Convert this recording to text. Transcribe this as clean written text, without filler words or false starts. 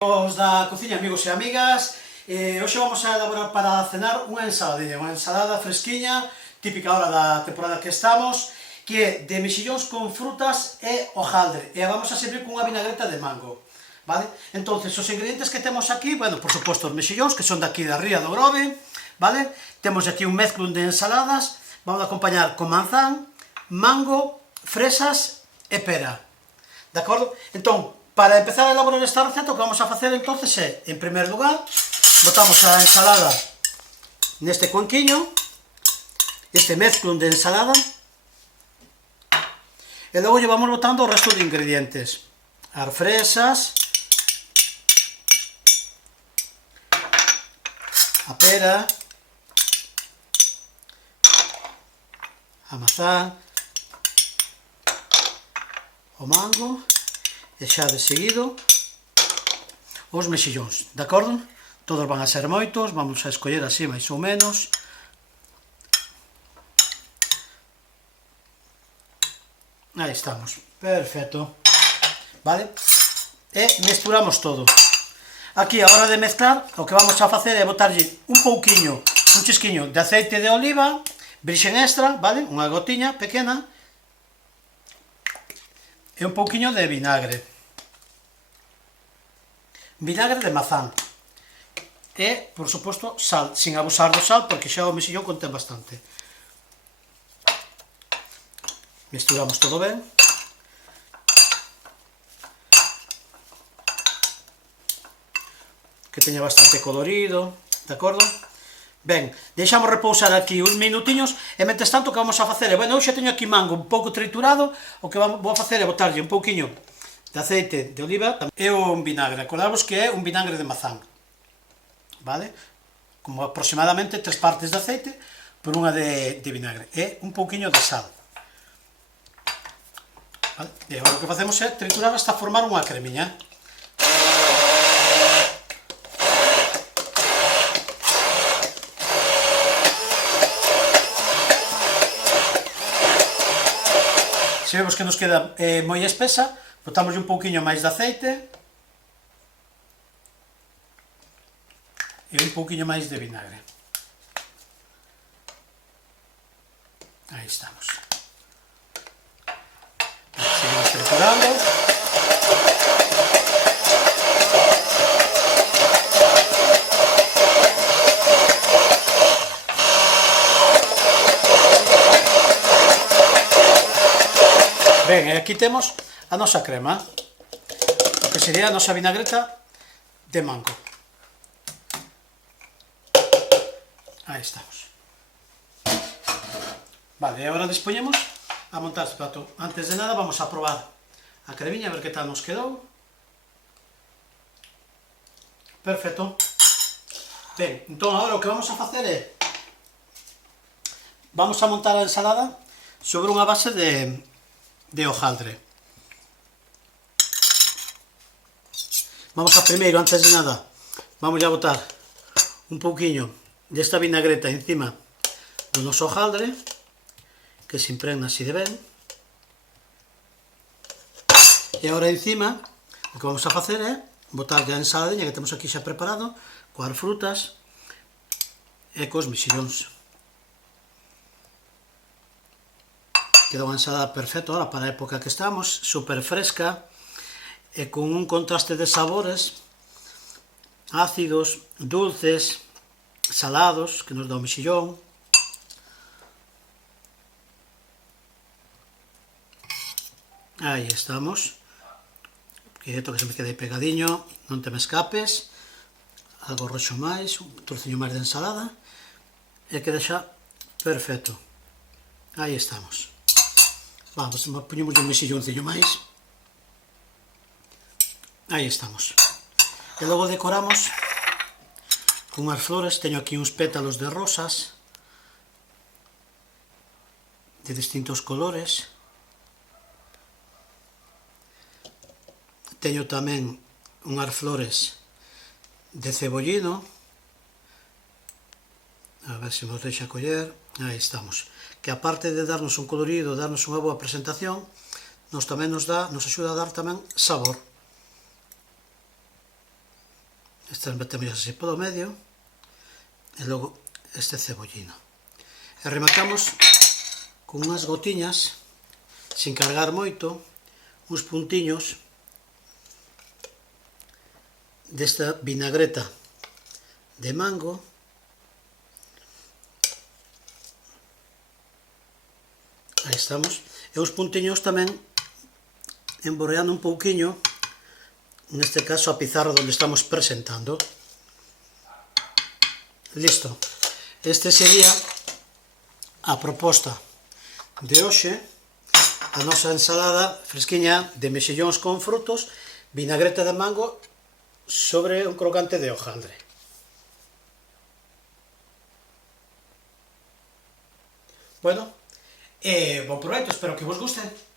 Os da cociña, amigos e amigas, hoxe vamos a elaborar para cenar unha ensalada fresquiña, típica hora da temporada que estamos, que é de mexillóns con frutas e hojaldre, e a vamos a servir con unha vinagreta de mango, vale? Entonces, os ingredientes que temos aquí, bueno, por suposto, os mexillóns, que son daqui da ría do Grove, vale? Temos aquí un mezclun de ensaladas, vamos a acompañar con manzán, mango, fresas e pera, de acordo? Entón, para empezar a elaborar esta receta, o que vamos a facer entonces é, en primer lugar, botamos a ensalada neste cuenquiño, este mezclun de ensalada, e logo lle vamos botando o resto de ingredientes. As fresas, a pera, a mazán, o mango, e xa de seguido os mexillóns, de acordo? Todos van a ser moitos, vamos a escoller así máis ou menos. Aí estamos, perfecto, vale? E mesturamos todo. Aquí, a hora de mezclar, o que vamos a facer é botarlle un pouquiño, un chisquiño de aceite de oliva, virxen extra, vale? Unha gotiña pequena, e un pouquiño de vinagre. Vinagre de mazán. E, por suposto, sal, sin abusar do sal, porque xa o mexillón contén bastante. Mesturamos todo ben. Que teña bastante colorido, de acordo? Ben, deixamos repousar aquí uns minutiños e mentres tanto o que vamos a facer é, bueno, eu xa teño aquí mango un pouco triturado, o que vou a facer é botarlle un pouquiño de aceite de oliva e un vinagre, acordamos que é un vinagre de mazán, vale? Como aproximadamente 3 partes de aceite por unha de vinagre e un pouquiño de sal, vale? E agora o que facemos é triturar hasta formar unha cremiña. Se vemos que nos queda moi espesa, botamos un pouquiño máis de aceite e un pouquiño máis de vinagre. Aí estamos. Seguimos triturando. Ben, e aquí temos a nosa crema, o que sería a nosa vinagreta de mango. Aí estamos. Vale, e agora dispoñemos a montar este prato. Antes de nada vamos a probar a cremiña, a ver que tal nos quedou. Perfecto. Ben, entón agora o que vamos a facer é, vamos a montar a ensalada sobre unha base de hojaldre. Vamos a primeiro, antes de nada, vamos a botar un pouquiño desta vinagreta encima do noso hojaldre, que se impregna así de ben. E agora encima, o que vamos a facer é botar a ensaladiña que temos aquí xa preparado, coas frutas e cos mexillóns. Queda unha ensalada perfecta ahora para a época que estamos, super fresca e con un contraste de sabores ácidos, dulces, salados que nos dá o mexillón. Aí estamos. Quieto que se me quede pegadiño, non te me escapes. Algo roxo máis, un trociño máis de ensalada e queda xa perfecto. Aí estamos. Vamos, poñemos un mexilloncillo máis. Aí estamos. E logo decoramos con unhas flores. Teño aquí uns pétalos de rosas de distintos colores. Teño tamén unhas flores de cebollino. A ver se nos deixa coller. Aí estamos. Que aparte de darnos un colorido, darnos unha boa presentación, nos axuda a dar tamén sabor. Estas metemos así polo medio. E logo este cebollino. E rematamos con unhas gotiñas, sin cargar moito, uns puntiños desta vinagreta de mango. Aí estamos. E uns puntiños tamén emboreando un pouquiño, neste caso a pizarra onde estamos presentando. Listo. Este sería a proposta de hoxe, a nosa ensalada fresquiña de mexillóns con frutos, vinagreta de mango sobre un crocante de hojaldre. Bueno, bo proveito, espero que vos guste.